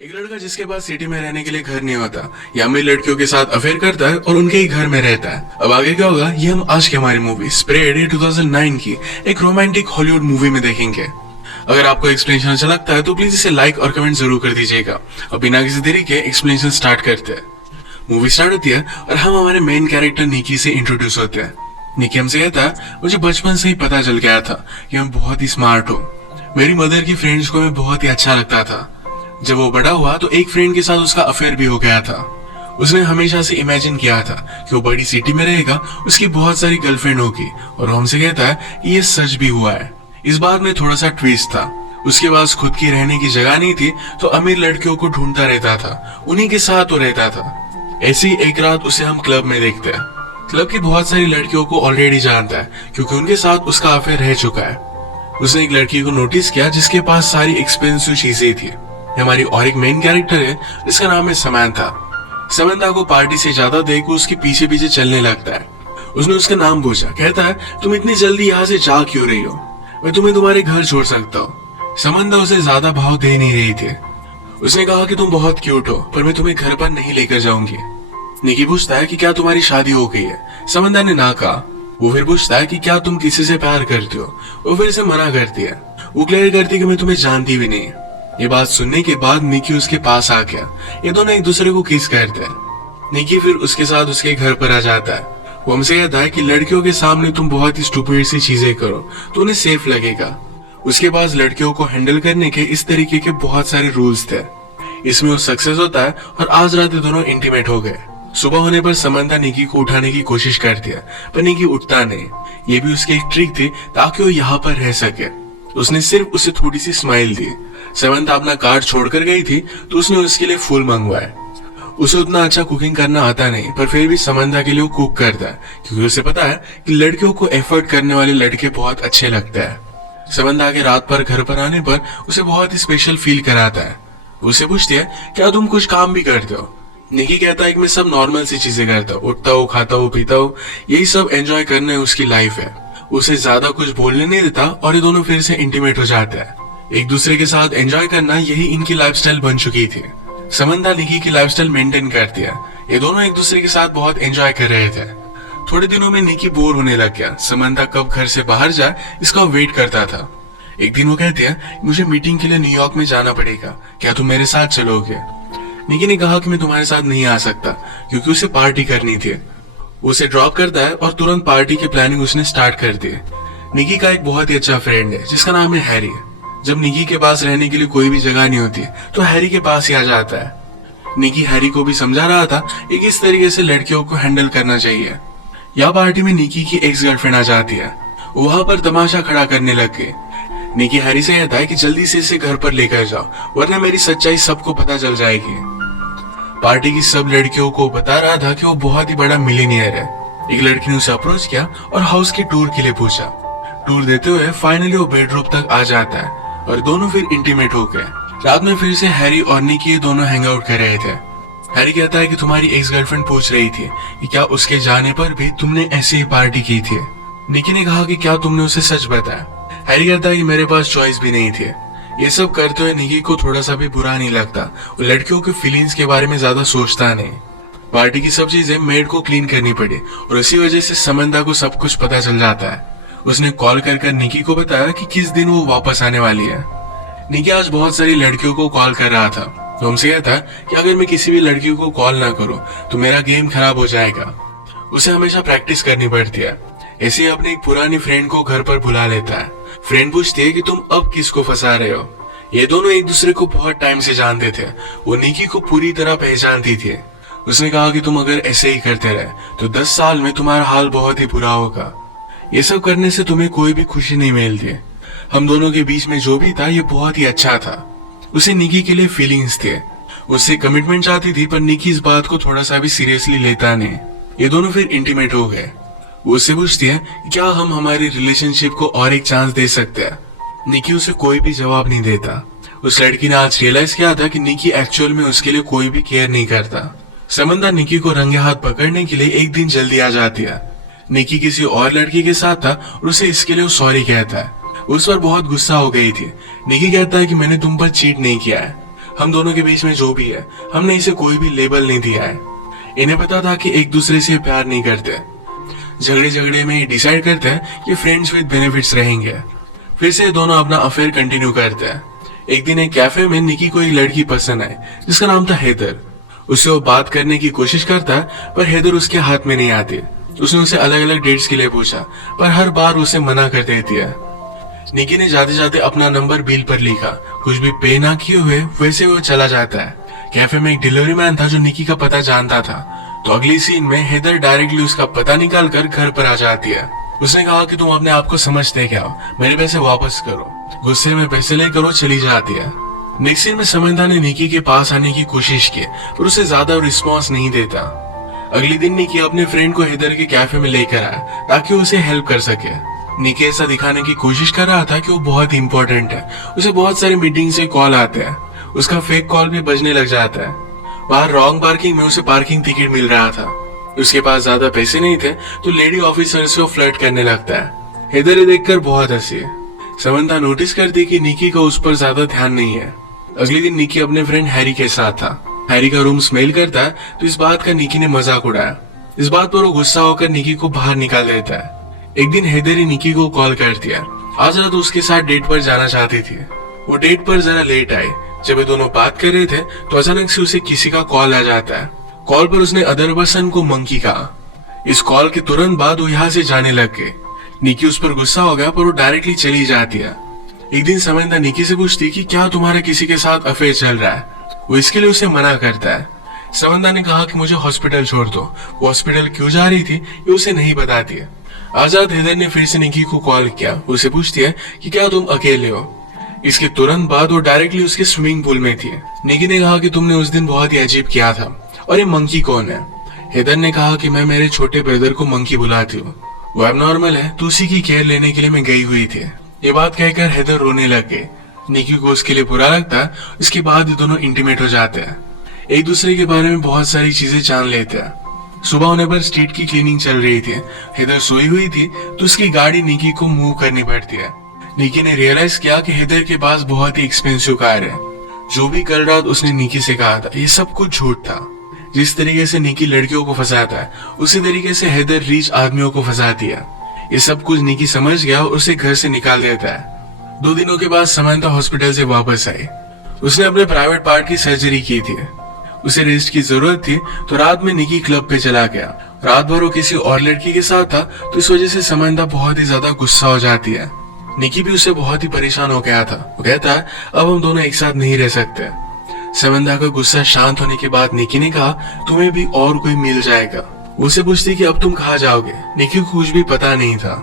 एक लड़का जिसके पास सिटी में रहने के लिए घर नहीं होता, या अमीर लड़कियों के साथ अफेयर करता है और उनके ही घर में रहता है। अब आगे क्या होगा ये हम आज की हमारी मूवी स्प्रेड 2009 की एक रोमांटिक हॉलीवुड मूवी में देखेंगे। अगर आपको एक्सप्लेनेशन अच्छा लगता है तो प्लीज इसे लाइक और कमेंट जरूर कर दीजिएगा। अब बिना किसी देरी के एक्सप्लेनेशन स्टार्ट करते हैं। मूवी स्टार्ट होती है और हम हमारे मेन कैरेक्टर निकी से इंट्रोड्यूस होते हैं। निकी हमसे कहता है मुझे बचपन से ही पता चल गया था कि मैं बहुत ही स्मार्ट हूँ। मेरी मदर की फ्रेंड्स को मैं बहुत ही अच्छा लगता था। जब वो बड़ा हुआ तो एक फ्रेंड के साथ उसका अफेयर भी हो गया था। उसने हमेशा से इमेजिन किया था कि वो बड़ी सिटी में रहेगा, उसकी बहुत सारी गर्लफ्रेंड होगी, और वो हमसे कहता है कि ये सच भी हुआ है। इस बात में थोड़ा सा ट्विस्ट था। उसके पास खुद की रहने की जगह नहीं थी तो अमीर लड़कियों को ढूंढता रहता था, उन्हीं के साथ वो रहता था। ऐसी एक रात उसे हम क्लब में देखते हैं। क्लब की बहुत सारी लड़कियों को ऑलरेडी जानता है क्योंकि उनके साथ उसका अफेयर रह चुका है। उसने एक लड़की को नोटिस किया जिसके पास सारी एक्सपेंसिव चीजें थी। हमारी और एक मेन कैरेक्टर है जिसका नाम है समंथा। समंथा को पार्टी से ज्यादा देख उसके पीछे पीछे चलने लगता है। उसने उसका नाम पूछा, कहता है तुम इतनी जल्दी यहाँ से जा क्यों रही हो, मैं तुम्हें तुम्हारे घर छोड़ सकता हूँ। समंथा उसे ज्यादा भाव दे नहीं रही थी। उसने कहा कि तुम बहुत क्यूट हो पर मैं तुम्हें घर पर नहीं लेकर जाऊंगी। निकी पूछता है कि क्या तुम्हारी शादी हो गई है। समंथा ने ना कहा। वो फिर पूछता है कि क्या तुम किसी से प्यार करते हो। वो फिर से मना करती है। वो क्लियर करती है कि मैं तुम्हें जानती भी नहीं। ये बात सुनने के बाद निकी उसके पास आ गया। ये दोनों एक दूसरे को किस करते हैं। निकी फिर उसके साथ उसके घर पर आ जाता है। वो हमसे कहता है कि लड़कियों के सामने तुम बहुत ही स्टूपिड सी चीजें करो तो उन्हें सेफ लगेगा। उसके पास लड़कियों को हैंडल करने के इस तरीके के बहुत सारे रूल्स थे। इसमें वो सक्सेस होता है और आज रात दोनों इंटीमेट हो गए। सुबह होने पर समंथा निकी को उठाने की कोशिश करती है पर निकी उठता नहीं। ये भी उसकी एक ट्रिक थी ताकि वो यहाँ पर रह सके। उसने सिर्फ उसे थोड़ी सी स्माइल दी। समंथा अपना कार्ड छोड़कर गई थी तो उसने उसके लिए फूल मंगवाए। उसे उतना अच्छा कुकिंग करना आता नहीं पर फिर भी समंथा के लिए वो कुक करता है क्योंकि उसे पता है कि लड़कियों को एफर्ट करने वाले लड़के बहुत अच्छे लगते हैं। समंथा के रात पर घर पर आने पर उसे बहुत ही स्पेशल फील कराता है। उसे पूछती है क्या तुम कुछ काम भी करते हो। निकी कहता है कि मैं सब नॉर्मल सी चीजें करता हूँ, उठता हूँ, खाता हूँ, पीता हूँ, यही सब एंजॉय करना उसकी लाइफ है। उसे ज्यादा कुछ बोलने नहीं देता और ये दोनों फिर से इंटीमेट हो जाते हैं। एक दूसरे के साथ एंजॉय करना यही इनकी लाइफस्टाइल बन चुकी थी। समंथा निकी की लाइफस्टाइल मेंटेन करती है। ये दोनों एक दूसरे के साथ बहुत एंजॉय कर रहे थे। थोड़े दिनों में निकी बोर होने लग गया। समंथा कब घर से बाहर जाए इसका वेट करता था। एक दिन वो कहती है मुझे मीटिंग के लिए न्यूयॉर्क में जाना पड़ेगा, क्या तुम मेरे साथ चलोगे। निकी ने कहा कि मैं तुम्हारे साथ नहीं आ सकता क्योंकि उसे पार्टी करनी थी। उसे ड्रॉप करता है और तुरंत पार्टी की प्लानिंग उसने स्टार्ट कर दी। निकी का एक बहुत ही अच्छा फ्रेंड है जिसका नाम है हैरी। जब निकी के पास रहने के लिए कोई भी जगह नहीं होती तो हैरी के पास ही आ जाता है। निकी हैरी को भी समझा रहा था कि किस तरीके से लड़कियों को हैंडल करना चाहिए। यह पार्टी में निकी की एक्स गर्लफ्रेंड आ जाती है। वहां पर तमाशा खड़ा करने लग गई। निकी हैरी से कहता है कि जल्दी से इसे घर पर लेकर जाओ वरना मेरी सच्चाई सबको पता चल जाएगी। पार्टी की सब लड़कियों को बता रहा था कि वो बहुत ही बड़ा मिलीनियर है। एक लड़की ने उसे अप्रोच किया और हाउस के टूर के लिए पूछा। टूर देते हुए फाइनली वो बेडरूम तक आ जाता है और दोनों फिर इंटीमेट हो गए। रात में फिर से हैरी और निकी दोनों हैंग आउट कर रहे थे। हैरी कहता है कि तुम्हारी एक्स गर्लफ्रेंड पूछ रही थी कि क्या उसके जाने पर भी तुमने ऐसे ही पार्टी की थी। निकी ने कहा कि क्या तुमने उसे सच बताया। हैरी कहता है कि मेरे पास चॉइस भी नहीं थी। ये सब करते हुए निकी को थोड़ा सा भी बुरा नहीं लगता। वो लड़कियों के फीलिंग्स के बारे में ज्यादा सोचता नहीं। पार्टी की सब चीजें मेड को क्लीन करनी पड़ी और इसी वजह से समंथा को सब कुछ पता चल जाता है। उसने कॉल कर निकी को बताया कि किस दिन वो वापस आने वाली है। निकी आज बहुत सारी लड़कियों को कॉल कर रहा था तो हमसे कहता है कि अगर मैं किसी भी लड़की को कॉल ना करूं तो मेरा गेम खराब हो जाएगा। उसे हमेशा प्रैक्टिस करनी पड़ती है। ऐसे ही अपनी एक पुरानी फ्रेंड को घर पर बुला लेता है। फ्रेंड पूछती है कि तुम अब किसको फंसा रहे हो। ये दोनों एक दूसरे को बहुत टाइम से जानते थे। वो निकी को पूरी तरह पहचानती थी। उसने कहा कि तुम अगर ऐसे ही करते रहे तो 10 साल में तुम्हारा हाल बहुत ही बुरा होगा। ये सब करने से तुम्हें कोई भी खुशी नहीं मिलती। हम दोनों के बीच में जो भी था ये बहुत ही अच्छा था। उसे निकी के लिए फीलिंग्स थे। उससे कमिटमेंट चाहती थी पर निकी इस बात को थोड़ा सा भी सीरियसली लेता नहीं। ये दोनों फिर इंटीमेट हो गए। वो उससे पूछती है क्या हम हमारी रिलेशनशिप को और एक चांस दे सकते हैं। निकी उसे कोई भी जवाब नहीं देता। उस लड़की ने आज रियलाइज किया था कि निकी एक्चुअल में उसके लिए कोई भी केयर नहीं करता। समंथा निकी को रंगे हाथ पकड़ने के लिए एक दिन जल्दी आ जाती है। निकी किसी और लड़की के साथ था और उसे इसके लिए सॉरी कहता है। उस पर बहुत गुस्सा हो गई थी। निकी कहता है कि मैंने तुम पर चीट नहीं किया है। हम दोनों के बीच में जो भी है, हमने इसे कोई भी लेबल नहीं दिया है। इन्हें पता था कि एक दूसरे से प्यार नहीं करते। झगड़े झगड़े में डिसाइड करते हैं कि फ्रेंड्स विद बेनिफिट्स रहेंगे। फिर से दोनों अपना अफेयर कंटिन्यू करते हैं। एक दिन एक कैफे में निकी को एक लड़की पसंद आई जिसका नाम था हेदर। उससे वो बात करने की कोशिश करता है पर हेदर उसके हाथ में नहीं आती। उसने उसे अलग अलग डेट्स के लिए पूछा पर हर बार उसे मना कर देती है। निकी ने जाते जाते अपना नंबर बिल पर लिखा। कुछ भी पे ना किए हुए वैसे वो चला जाता है। कैफे में एक डिलीवरी मैन था जो निकी का पता जानता था। तो अगली सीन में हेदर डायरेक्टली उसका पता निकाल कर घर पर आ जाती है। उसने कहा कि तुम अपने आप को समझते क्या हो, मेरे पैसे वापस करो। गुस्से में पैसे लेकर वो चली जाती है। नेक्स्ट सीन में समंथा ने निकी के पास आने की कोशिश की पर उसे ज्यादा रिस्पॉन्स नहीं देता। अगले दिन निकी अपने फ्रेंड को हेदर के कैफे में लेकर आया ताकि उसे हेल्प कर सके। निकी ऐसा दिखाने की कोशिश कर रहा था कि वो बहुत इंपॉर्टेंट है। उसे बहुत सारे मीटिंग से कॉल आते हैं। उसका फेक कॉल भी बजने लग जाता है। बाहर रॉन्ग पार्किंग में उसे पार्किंग टिकट मिल रहा था। उसके पास ज्यादा पैसे नहीं थे तो लेडी ऑफिसर से वो फ्लर्ट करने लगता है। हेदर ये देखकर बहुत हंसी। समंथा नोटिस करती कि निकी का उस पर ज्यादा ध्यान नहीं है। अगले दिन निकी अपने फ्रेंड हैरी के साथ था। हैरी का रूम स्मेल करता है तो इस बात का निकी ने मजाक उड़ाया। इस बात पर वो गुस्सा होकर निकी को बाहर निकाल देता है। एक दिन हेदर ही निकी को कॉल करती है। आज रात उसके साथ डेट पर जाना चाहती थी। वो डेट पर जरा लेट आई। जब ये दोनों बात कर रहे थे तो अचानक से उसे किसी का कॉल आ जाता है। कॉल पर उसने अदर पर्सन को मंकी कहा। इस कॉल के तुरंत बाद वो यहाँ से जाने लग गए। निकी उस पर गुस्सा हो गया पर वो डायरेक्टली चली जाती है। एक दिन समंथा निकी से पूछती कि क्या तुम्हारा किसी के साथ अफेयर चल रहा है। वो इसके लिए उसे मना करता है। समंथा ने कहा कि मुझे हॉस्पिटल छोड़ दो। वो हॉस्पिटल क्यों जा रही थी ये उसे नहीं बताती है। आजाद हेदर ने फिर से निकी को कॉल किया। उसे पूछती है कि क्या तुम अकेले हो। इसके तुरंत बाद वो डायरेक्टली उसके स्विमिंग पूल में थी। निकी ने कहा कि तुमने उस दिन बहुत ही अजीब किया था और ये मंकी कौन है। हेदर ने कहा कि मैं मेरे छोटे ब्रदर को मंकी बुलाती हूँ। वो एबनॉर्मल है तो उसी की केयर लेने के लिए मैं गई हुई थी। ये बात कहकर हेदर रोने लग गई। निकी को उसके लिए बुरा लगता है। इसके बाद ये दोनों इंटीमेट हो जाते हैं। एक दूसरे के बारे में बहुत सारी चीजें जान लेते हैं। सुबह होने पर स्ट्रीट की क्लीनिंग चल रही थी। हेदर सोई हुई थी तो उसकी गाड़ी निकी को मूव करनी पड़ती है। निकी ने रियलाइज किया कि हेदर के पास बहुत ही एक्सपेंसिव कार है। जो भी कल रात उसने निकी से कहा था ये सब कुछ झूठ था। जिस तरीके से निकी लड़कियों को फंसाता है उसी तरीके से हेदर रिच आदमियों को फंसाती है। ये सब कुछ निकी समझ गया और उसे घर से निकाल देता है। 2 दिनों के बाद समंथा हॉस्पिटल से वापस आई। उसने अपने प्राइवेट पार्ट की सर्जरी की थी। उसे रेस्ट की जरूरत थी तो रात में निकी क्लब पे चला गया। रात भर वो किसी और लड़की के साथ था तो इस वजह से समंथा बहुत ही ज्यादा गुस्सा हो जाती है। निकी भी उससे बहुत ही परेशान हो गया था। वो कहता है अब हम दोनों एक साथ नहीं रह सकते। समंथा का गुस्सा शांत होने के बाद निकी ने कहा तुम्हें भी और कोई मिल जाएगा। उसे पूछती कि अब तुम कहाँ जाओगे। निकी को कुछ भी पता नहीं था।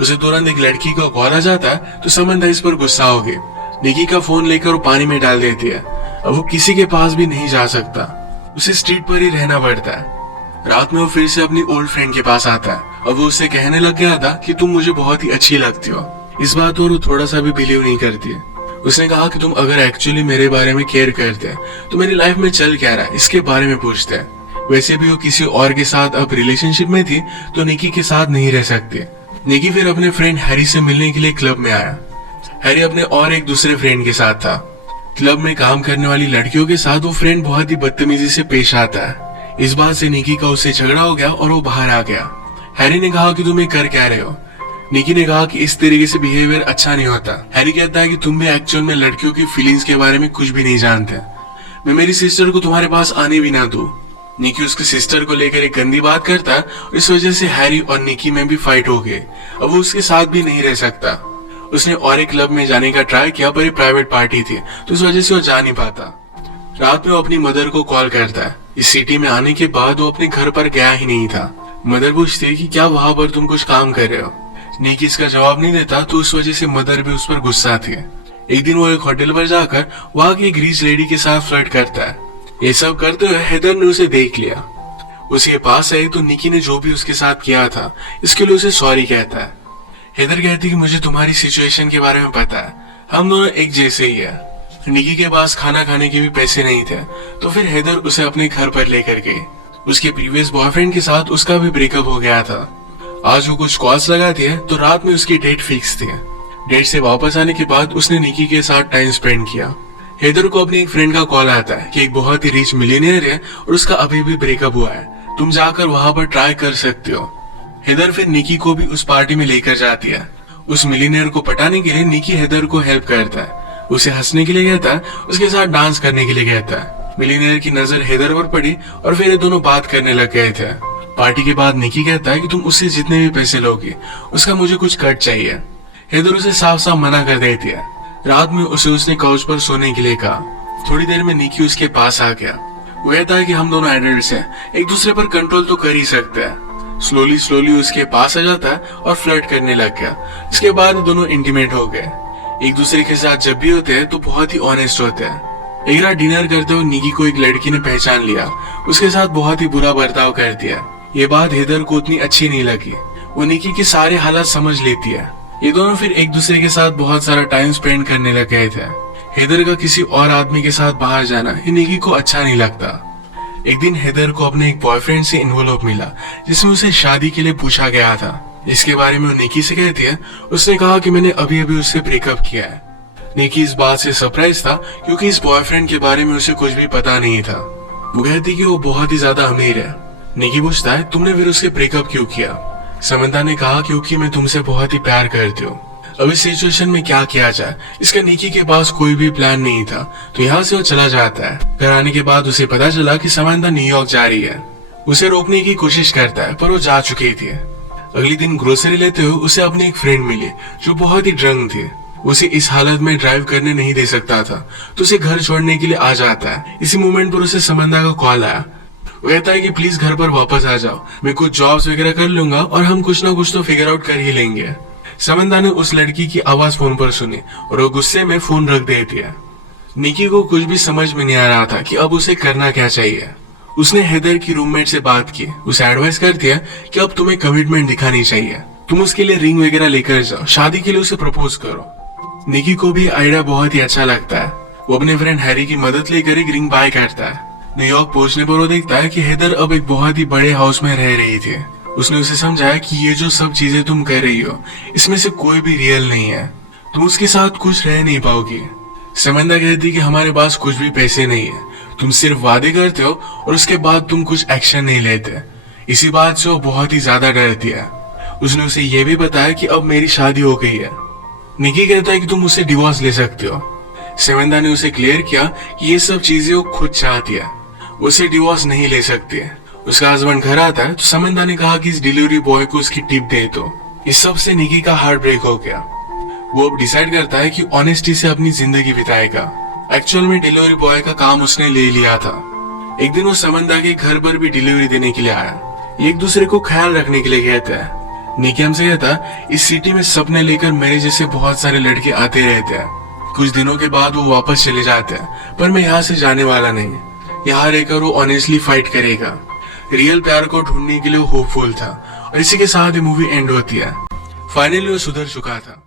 उसे तुरंत एक लड़की का कॉल आ जाता है तो समंथा इस पर गुस्सा हो गई। निकी का फोन लेकर वो पानी में डाल देती है। अब वो किसी के पास भी नहीं जा सकता। उसे स्ट्रीट पर ही रहना पड़ता है। रात में वो फिर से अपनी ओल्ड फ्रेंड के पास आता है। अब वो उससे कहने लग गया था कि तुम मुझे बहुत ही अच्छी लगती हो। इस बात पर वो थोड़ा सा भी बिलीव नहीं करती। उसने कहा कि तुम अगर एक्चुअली मेरे बारे में केयर करते तो मेरी लाइफ में चल क्या रहा है इसके बारे में पूछते हैं। वैसे भी वो किसी और के साथ अब रिलेशनशिप में थी तो निकी के साथ नहीं रह सकती। निकी फिर अपने फ्रेंड हैरी से मिलने के लिए क्लब में आया। हैरी अपने और एक दूसरे फ्रेंड के साथ था। क्लब में काम करने वाली लड़कियों के साथ वो फ्रेंड बहुत ही बदतमीजी से पेश आता है। इस बात से निकी का उससे झगड़ा हो गया और वो बाहर आ गया। हैरी ने कहा कि तुम ये कर क्या रहे हो। निकी ने कहा कि इस तरीके से बिहेवियर अच्छा नहीं होता। हैरी कहता है कि तुम भी एक्चुअल में लड़कियों की फीलिंग्स के बारे में कुछ भी नहीं जानते। मैं मेरी सिस्टर को तुम्हारे पास आने भी ना दूं। निकी उसकी सिस्टर को लेकर एक गंदी बात करता है और इस वजह से हैरी और निकी में भी फाइट हो गई। अब वो उसके साथ भी नहीं रह सकता। उसने और एक क्लब में जाने का ट्राई किया पर प्राइवेट पार्टी थी तो इस वजह से वो जा नहीं पाता। रात में वो अपनी मदर को कॉल करता है। इस सिटी में आने के बाद वो अपने घर पर गया ही नहीं था। मदर पूछती कि क्या वहां पर तुम कुछ काम कर रहे हो। निकी इसका जवाब नहीं देता तो उस वजह से मदर भी उस पर गुस्सा थी। एक दिन वो एक होटल पर जाकर वहां की एक रिच लेडी के साथ फ्लर्ट करता है। ये सब करते हुए हेदर ने उसे देख लिया। उसके पास आई तो निकी ने जो भी उसके साथ किया था इसके लिए उसे सॉरी कहता है। हेदर कहती कि मुझे तुम्हारी सिचुएशन के बारे में पता है। हम दोनों एक जैसे ही है। निकी के पास खाना खाने के भी पैसे नहीं थे तो फिर हेदर उसे अपने घर पर लेकर गई। उसके प्रीवियस बॉयफ्रेंड के साथ उसका भी ब्रेकअप हो गया था। आज वो कुछ कॉल्स लगाती है तो रात में उसकी डेट फिक्स थी। डेट से वापस आने के बाद उसने निकी के साथ टाइम स्पेंड किया। हेदर को अपनी एक फ्रेंड का कॉल आता है कि एक बहुत ही रिच मिलियनियर है और उसका अभी भी ब्रेकअप हुआ है, तुम जाकर वहां पर ट्राई कर सकते हो। हेदर फिर निकी को भी उस पार्टी में लेकर जाती है। उस मिलियनियर को पटाने के लिए निकी हेदर को हेल्प करता है, उसे हंसने के लिए कहता है, उसके साथ डांस करने के लिए कहता है। मिलियनियर की नजर हेदर पर पड़ी और फिर ये दोनों बात करने लग गए थे। पार्टी के बाद निकी कहता है कि तुम उससे जितने भी पैसे लोगे उसका मुझे कुछ कट चाहिए। हेदर उसे साफ साफ मना कर देती है। रात में उसने काउच पर सोने के लिए कहा। थोड़ी देर में निकी उसके पास आ गया। वो कहता है कि हम दोनों एडल्ट्स हैं, एक दूसरे पर कंट्रोल तो कर ही सकते हैं। स्लोली उसके पास आ जाता है और फ्लर्ट करने लग गया। इसके बाद दोनों इंटीमेट हो गए। एक दूसरे के साथ जब भी होते हैं तो बहुत ही ऑनेस्ट होते हैं। एक रात डिनर करते हुए निकी को एक लड़की ने पहचान लिया, उसके साथ बहुत ही बुरा बर्ताव कर दिया। ये बात हेदर को उतनी अच्छी नहीं लगी। वो निकी के सारे हालात समझ लेती है। ये दोनों फिर एक दूसरे के साथ बहुत सारा टाइम स्पेंड करने लग गए थे। हेदर का किसी और आदमी के साथ बाहर जाना निकी को अच्छा नहीं लगता। एक दिन हेदर को अपने एक बॉयफ्रेंड से इन्वॉल्व मिला जिसमें उसे शादी के लिए पूछा गया था। इसके बारे में वो निकी से कहती है, उसने कहा कि मैंने अभी अभी उससे ब्रेकअप किया है। निकी इस बात से सरप्राइज था क्योंकि इस बॉयफ्रेंड के बारे में उसे कुछ भी पता नहीं था। वो कहती कि वो बहुत ही ज्यादा अमीर है। निकी पूछता है, तुमने फिर उससे ब्रेकअप क्यों किया? समंता ने कहा, क्योंकि मैं तुमसे बहुत ही प्यार करती हूँ। अब इस सिचुएशन में क्या किया जाए? इसका निकी के पास कोई भी प्लान नहीं था, तो यहाँ से वो चला जाता है। घर आने के बाद उसे पता चला कि समंता न्यूयॉर्क जा रही है। उसे रोकने की कोशिश करता है पर वो जा चुकी थी। अगले दिन ग्रोसरी लेते हुए उसे अपनी एक फ्रेंड मिली जो बहुत ही ड्रंक थी। उसे इस हालत में ड्राइव करने नहीं दे सकता था, तो उसे घर छोड़ने के लिए आ जाता है। इसी मोमेंट पर उसे समंता का कॉल आया। वो कहता है कि प्लीज घर पर वापस आ जाओ, मैं कुछ जॉब्स वगैरह कर लूंगा और हम कुछ ना कुछ तो फिगर आउट कर ही लेंगे। समंता ने उस लड़की की आवाज फोन पर सुनी और वो गुस्से में फोन रख देती है। निकी को कुछ भी समझ में नहीं आ रहा था कि अब उसे करना क्या चाहिए। उसने हेदर की रूममेट से बात की। उसे एडवाइस करती है कि अब तुम्हें कमिटमेंट दिखानी चाहिए, तुम उसके लिए रिंग वगैरह लेकर जाओ, शादी के लिए उसे प्रपोज करो। निकी को भी आइडिया बहुत ही अच्छा लगता है। वो अपने फ्रेंड हैरी की मदद लेकर एक रिंग बाय करता है। न्यूयॉर्क पहुंचने पर वो देखता है कि हेदर अब एक बहुत ही बड़े हाउस में रह रही थी। उसने उसे समझाया कि ये जो सब चीजें तुम कर रही हो इसमें से कोई भी रियल नहीं है, तुम उसके साथ कुछ रह नहीं पाओगी। समंता कहती कि हमारे पास कुछ भी पैसे नहीं है, तुम सिर्फ वादे करते हो और उसके बाद तुम कुछ एक्शन नहीं लेते। इसी बात से वो बहुत ही ज्यादा डरती है। उसने उसे ये भी बताया कि अब मेरी शादी हो गई है। निकी कहता है कि तुम उससे डिवोर्स ले सकते हो। समंता ने उसे क्लियर किया कि ये सब चीजें वो खुद चाहती है, उसे डिवोर्स नहीं ले सकती। उसका हस्बैंड घर आता है तो समंता ने कहा कि इस डिलीवरी बॉय को उसकी टिप दे दो। इस सब से निकी का हार्ट ब्रेक हो गया। वो अब डिसाइड करता है कि ऑनेस्टी से अपनी जिंदगी बिताएगा। एक्चुअल में डिलीवरी बॉय का काम उसने ले लिया था। एक दिन वो समंता के घर पर भी डिलीवरी देने के लिए आया। एक दूसरे को ख्याल रखने के लिए कहते हैं। निकी हमसे कहता, इस सिटी में सपने लेकर मेरे जैसे बहुत सारे लड़के आते रहते हैं। कुछ दिनों के बाद वो वापस चले जाते हैं, पर मैं यहाँ से जाने वाला नहीं। यहाँ रहकर वो ऑनेस्टली फाइट करेगा। रियल प्यार को ढूंढने के लिए वो होपफुल था और इसी के साथ ये मूवी एंड होती है। फाइनली वो सुधर चुका था।